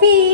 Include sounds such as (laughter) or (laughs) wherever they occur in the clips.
Fashion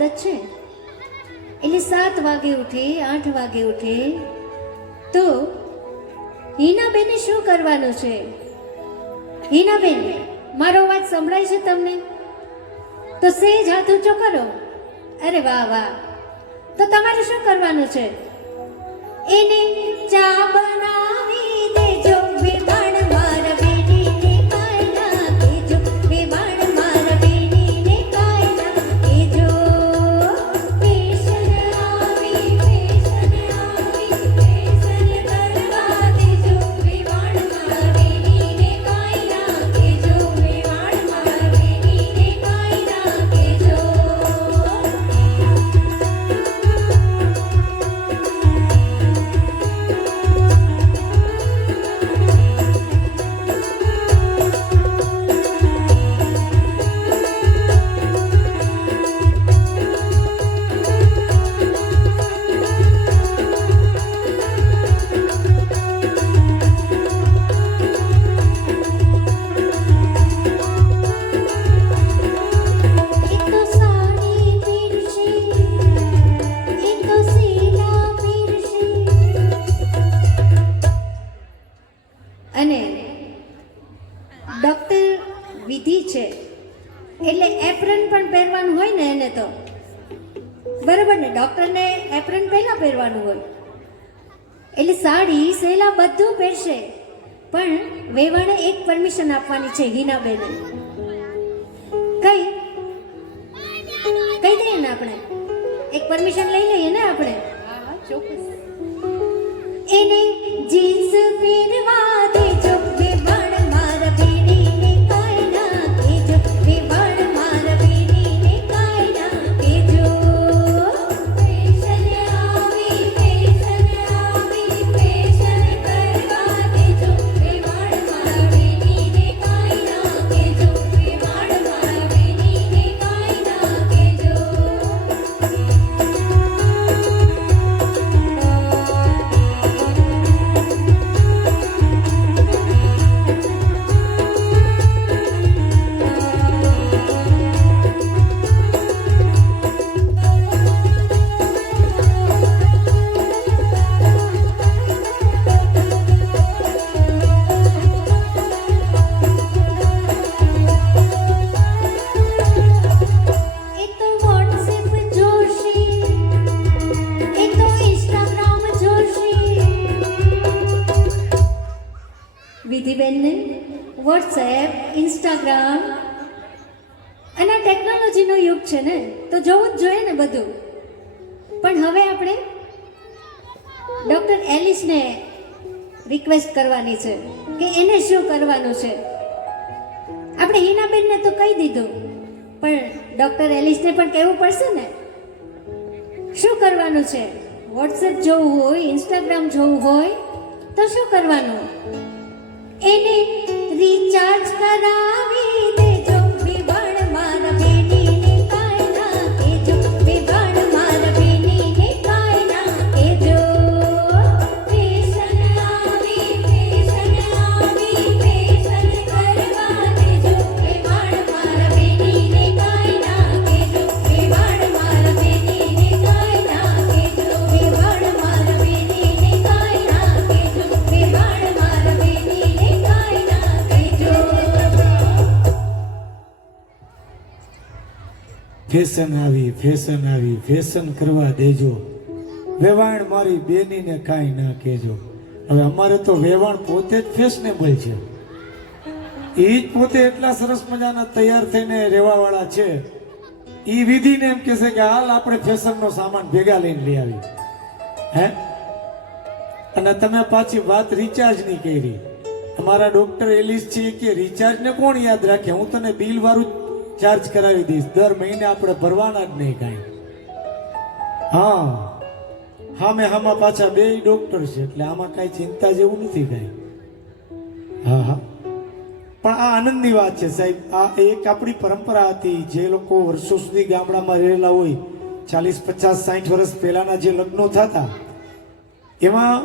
આદત છે? એટલે સાત વાગે ઉઠે, આઠ વાગે ઉઠે. તો હિનાબેને શું કરવાનું છે? હિનાબેન, મારો અવાજ સંભળાય છે તમને? તો સેજ હાથ ઊંચો કરો. અરે વાહ વાહ. તો તમારે શું કરવાનું છે? એને ચા બનાવી. અને ડૉક્ટર વિધિ છે. એટલે એપ્રન પણ પહેરવાનું હોય ને એને તો. બરાબર ને? ડૉક્ટરને એપ્રન પહેલાં પહેરવાનું હોય. એટલે સાડી સહેલા બધું પહેરશે. પણ વેવાણે એક પરમિશન આપવાની છે હિનાબેને. કઈ? કઈ દઈએ ને આપણે? એક પરમિશન લઈ લઈએ ને આપણે? એને જીન્સ પહેરવા વિધિબેનને વોટ્સએપ ઇન્સ્ટાગ્રામ અને ટેકનોલોજીનો યુગ છે ને, તો જોવું જ જોઈએ ને બધું. પણ હવે આપણે ડૉક્ટર એલિસને રિક્વેસ્ટ કરવાની છે કે એને શું કરવાનું છે. આપણે હિનાબેનને તો કહી દીધું, પણ ડૉક્ટર એલિસને પણ કહેવું પડશે ને. શું કરવાનું છે? વોટ્સએપ જોવું હોય ઇન્સ્ટાગ્રામ જોવું હોય, તો શું કરવાનું? એને રિચાર્જ કરાવી. ફેશન આવી ફેશન આવી, ફેશન કરવા દેજો. વેવાણ મારી બેનીને કાંઈ ના કહેજો. હવે અમારે તો વેવાણ પોતે જ ફેશનેબલ છે. એ જ પોતે એટલા સરસ મજાના તૈયાર થઈને રહેવાવાળા છે. એ વિધિને એમ કહેશે કે હાલ આપણે ફેશનનો સામાન ભેગા લઈને લઈ આવી. હે? અને તમે પાછી વાત રિચાર્જની કરી. અમારા ડોક્ટર એલિસ છે કે રિચાર્જને કોણ યાદ રાખે? હું તને બિલ વાળું ચાર્જ કરાવી દઈશ. દર મહિને આપણે ભરવાના જ નહીં કાંઈ. હા. હા મેં આમાં પાછા બે ડોક્ટર છે, એટલે આમાં કાંઈ ચિંતા જેવું નથી કાંઈ. હા હા. પણ આ આનંદની વાત છે, સાહેબ. આ એક આપણી પરંપરા હતી, જે લોકો વર્ષો સુધી ગામડામાં રહેલા હોય, ચાલીસ, પચાસ સાઠ વર્ષ પહેલાના જે લગ્નો થતા, એમાં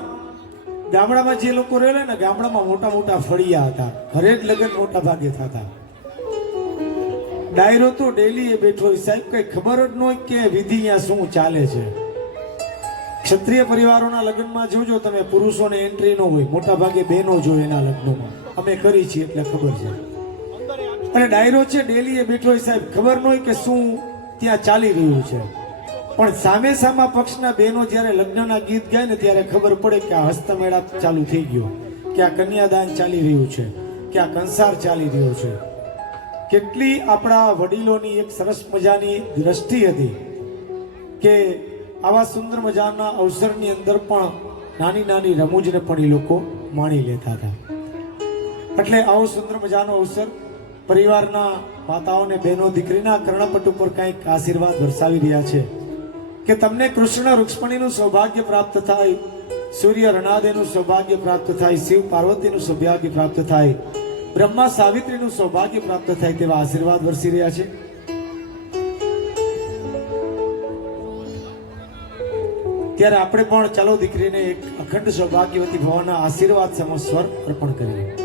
ગામડામાં જે લોકો રહેલા ને, ગામડામાં મોટા મોટા ફળિયા હતા. ઘરે જ લગ્ન મોટા ભાગે થતા. ડાયરો તો ડેલી એ બેઠો હોય. સાહેબ, કઈ ખબર જ ન હોય કે વિધિ અહીંયા શું ચાલે છે. ક્ષત્રિય પરિવારોના લગ્નમાં જોજો તમે, પુરુષોને એન્ટ્રી ન હોય મોટા ભાગે બહેનો જો એના લગ્નોમાં. અમે કરી છીએ એટલે ખબર છે. અને ડાયરો છે, ડેલી એ બેઠો હોય સાહેબ, ખબર ન હોય કે શું ત્યાં ચાલી રહ્યું છે. પણ સામે સામા પક્ષના બહેનો જ્યારે લગ્નના ગીત ગાય ને ત્યારે ખબર પડે કે આ હસ્તમેળાપ ચાલુ થઈ ગયો, કે આ કન્યાદાન ચાલી રહ્યું છે, કે આ કંસાર ચાલી રહ્યો છે. કેટલી આપણા વડીલોની એક સરસ મજાની દ્રષ્ટિ હતી કે આવા સુંદર મજાના અવસરની અંદર પણ નાની નાની રમૂજને પણ એ લોકો માણી લેતા હતા. એટલે આવો સુંદર મજાનો અવસર પરિવારના માતાઓને, બહેનો, દીકરીના કર્ણપટ ઉપર કંઈક આશીર્વાદ વરસાવી રહ્યા છે કે તમને કૃષ્ણ રૂક્ષ્મણીનું સૌભાગ્ય પ્રાપ્ત થાય, સૂર્ય રણાદેનું સૌભાગ્ય પ્રાપ્ત થાય, શિવ પાર્વતીનું સૌભાગ્ય પ્રાપ્ત થાય બ્રહ્મા સાવિત્રીનું સૌભાગ્ય પ્રાપ્ત થાય તેવા આશીર્વાદ વરસી રહ્યા છે. ત્યારે આપણે પણ ચાલો દીકરીને એક અખંડ સૌભાગ્યવતી ભવાના આશીર્વાદ સમો સ્વર અર્પણ કરીએ.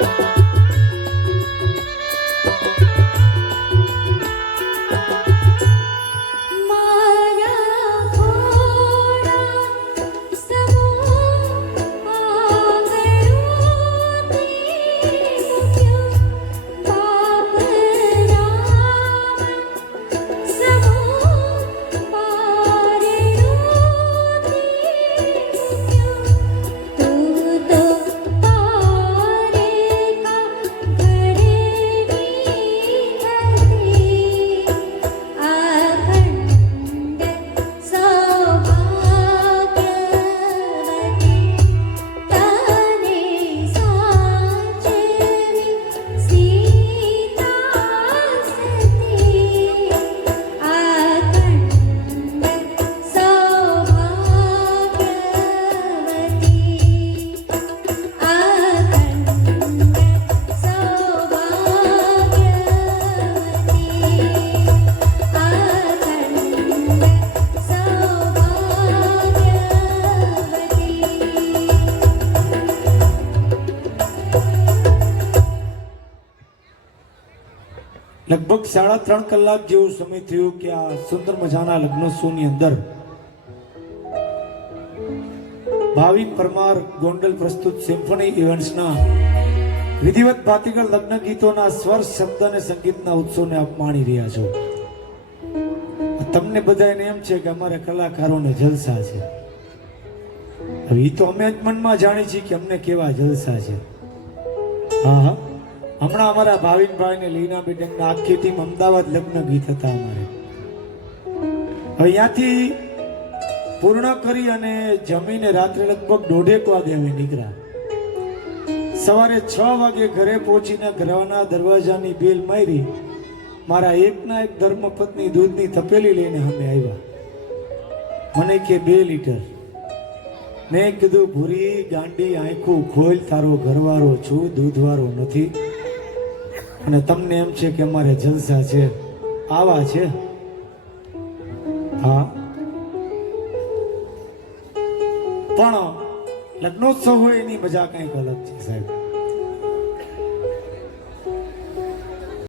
Bye. (laughs) સાડા ત્રણ કલાક જેવું સમય થયું કે આ સુંદર મજાના લગ્નોત્સવની અંદર ભાવિ પરમાર ગોંડલ પ્રસ્તુત સિમ્ફોની ઇવેન્ટ્સના વિધિવત ભાતીગળ લગ્ન ગીતોના સ્વર, શબ્દ અને સંગીતના ઉત્સવને આપ માણી રહ્યા છો. તમને બધાને એમ છે કે અમારા કલાકારોને જલસા છે. હવે એ તો અમે જ મનમાં જાણી છીએ કે અમને કેવા જલસા છે. હા હા. હમણાં અમારા ભાવિનભાઈ ને લીના બેટંગના આખી ટીમ અમદાવાદ લગ્ન ગીત હતા અમારે. અહીંયાથી પૂર્ણ કરી અને જમીને રાત્રે લગભગ દોઢેક વાગે અમે નીકળ્યા. સવારે છ વાગે ઘરે પહોંચીને ઘરના દરવાજાની બેલ મારી, મારા એકના એક ધર્મપત્ની દૂધની તપેલી લઈને અમે આવ્યા. મને કે, બે લીટર. મેં કીધું, ભૂરી ગાંડી આંખું ખોલ, તારો ઘરવાળો છું, દૂધવાળો નથી. અને તમને એમ છે કે અમારે જલસા છે. આવા છે? હા. પણ લગ્નોત્સવ હોય એની મજા કંઈક અલગ છે સાહેબ.